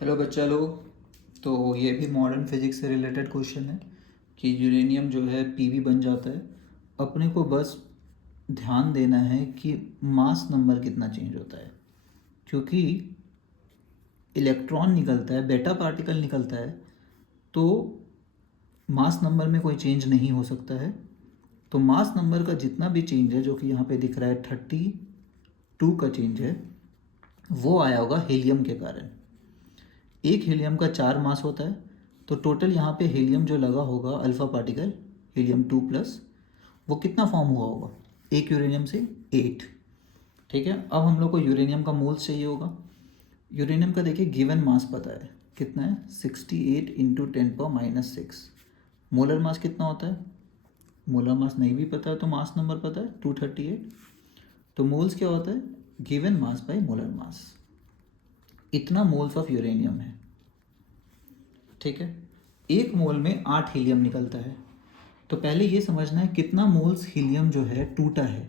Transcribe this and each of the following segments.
Hello बच्चा लोग। तो ये भी मॉडर्न फिजिक्स से रिलेटेड क्वेश्चन है कि यूरेनियम जो है पीबी बन जाता है। अपने को बस ध्यान देना है कि मास नंबर कितना चेंज होता है, क्योंकि इलेक्ट्रॉन निकलता है, बेटा पार्टिकल निकलता है, तो मास नंबर में कोई चेंज नहीं हो सकता है। तो मास नंबर का जितना भी चेंज है, जो कि यहाँ पे दिख रहा है 32 का चेंज है, वो आया होगा हीलियम के कारण। एक हीलियम का 4 मास होता है, तो टोटल यहाँ पे हीलियम जो लगा होगा अल्फा पार्टिकल, हीलियम 2+, वो कितना फॉर्म हुआ होगा एक यूरेनियम से 8। ठीक है, अब हम लोग को यूरेनियम का मोल्स चाहिए होगा। यूरेनियम का देखिए गिवन मास पता है कितना है, 68 इंटू 10⁻⁻6। मोलर मास कितना होता है, मोलर मास नहीं भी पता है तो मास नंबर पता है 238। तो मोल्स क्या होता है, given mass by molar mass. इतना मोल्स ऑफ यूरेनियम है। ठीक है, एक मोल में 8 हीलियम निकलता है। तो पहले ये समझना है कितना मोल्स हीलियम जो है टूटा है।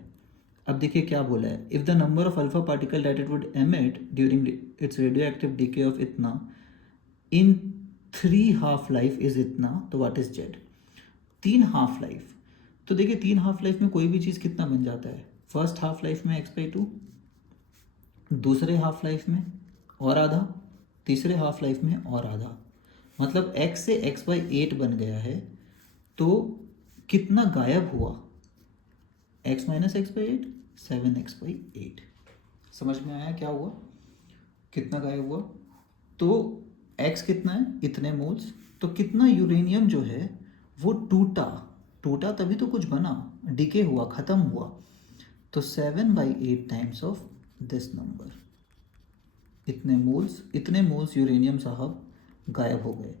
अब देखिए क्या बोला है, if the number of alpha particle that it would emit during its radio active DK of इतना इन 3 हाफ लाइफ इज इतना, तो what is Z. 3 half life, तो देखिए 3 हाफ लाइफ में कोई भी चीज़ कितना बन जाता है, फर्स्ट हाफ लाइफ में x/2, दूसरे हाफ लाइफ में और आधा, तीसरे हाफ लाइफ में और आधा। मतलब x से x/8 बन गया है। तो कितना गायब हुआ, x माइनस x/8, 7x/8। समझ में आया क्या हुआ, कितना गायब हुआ। तो x कितना है, इतने मोल्स। तो कितना यूरेनियम जो है वो टूटा, टूटा तभी तो कुछ बना, डिके हुआ, ख़त्म हुआ। तो 7/8 टाइम्स ऑफ दिस नंबर, इतने मोल्स यूरेनियम साहब गायब हो गए।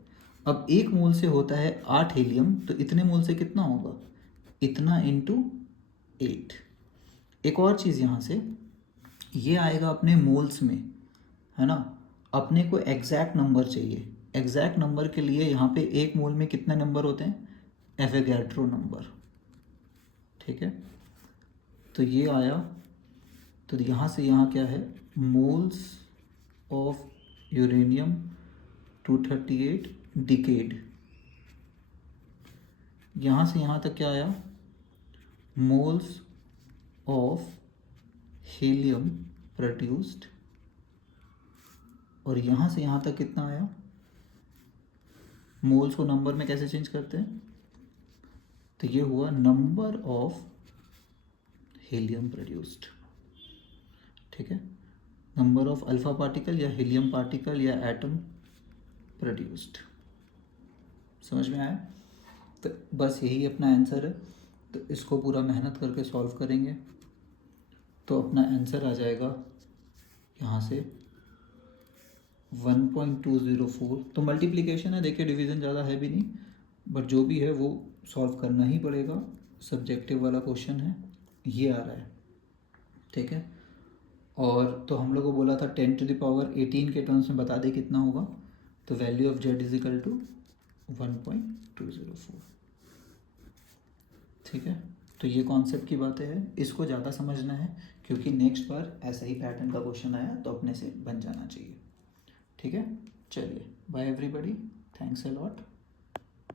अब एक मोल से होता है 8 हीलियम, तो इतने मोल से कितना होगा, इतना इंटू 8। एक और चीज़ यहाँ से ये आएगा अपने मोल्स में, है ना। अपने को एग्जैक्ट नंबर चाहिए। एग्जैक्ट नंबर के लिए यहाँ पे एक मोल में कितने नंबर होते हैं, एवोगैड्रो नंबर। ठीक है, तो ये आया। तो यहाँ से यहाँ क्या है, मोल्स ऑफ यूरेनियम 238 डिकेड। यहाँ से यहाँ तक क्या आया, मोल्स ऑफ हीलियम प्रोड्यूस्ड। और यहाँ से यहाँ तक कितना आया, मोल्स को नंबर में कैसे चेंज करते हैं, तो ये हुआ नंबर ऑफ हीलियम प्रोड्यूस्ड। ठीक है, नंबर ऑफ अल्फा पार्टिकल या हीलियम पार्टिकल या एटम प्रोड्यूस्ड। समझ में आया। तो बस यही अपना आंसर है। तो इसको पूरा मेहनत करके सॉल्व करेंगे तो अपना आंसर आ जाएगा यहाँ से 1.204। तो मल्टीप्लिकेशन है, देखिए डिवीज़न ज़्यादा है भी नहीं, बट जो भी है वो सॉल्व करना ही पड़ेगा। सब्जेक्टिव वाला क्वेश्चन है, ये आ रहा है। ठीक है, और तो हम लोग को बोला था 10⁻18 के टर्म्स में बता दे कितना होगा। तो value of Z is equal to 1.204। ठीक है, तो ये कॉन्सेप्ट की बातें हैं, इसको ज़्यादा समझना है, क्योंकि नेक्स्ट बार ऐसा ही पैटर्न का क्वेश्चन आया तो अपने से बन जाना चाहिए। ठीक है, चलिए bye everybody, thanks a lot.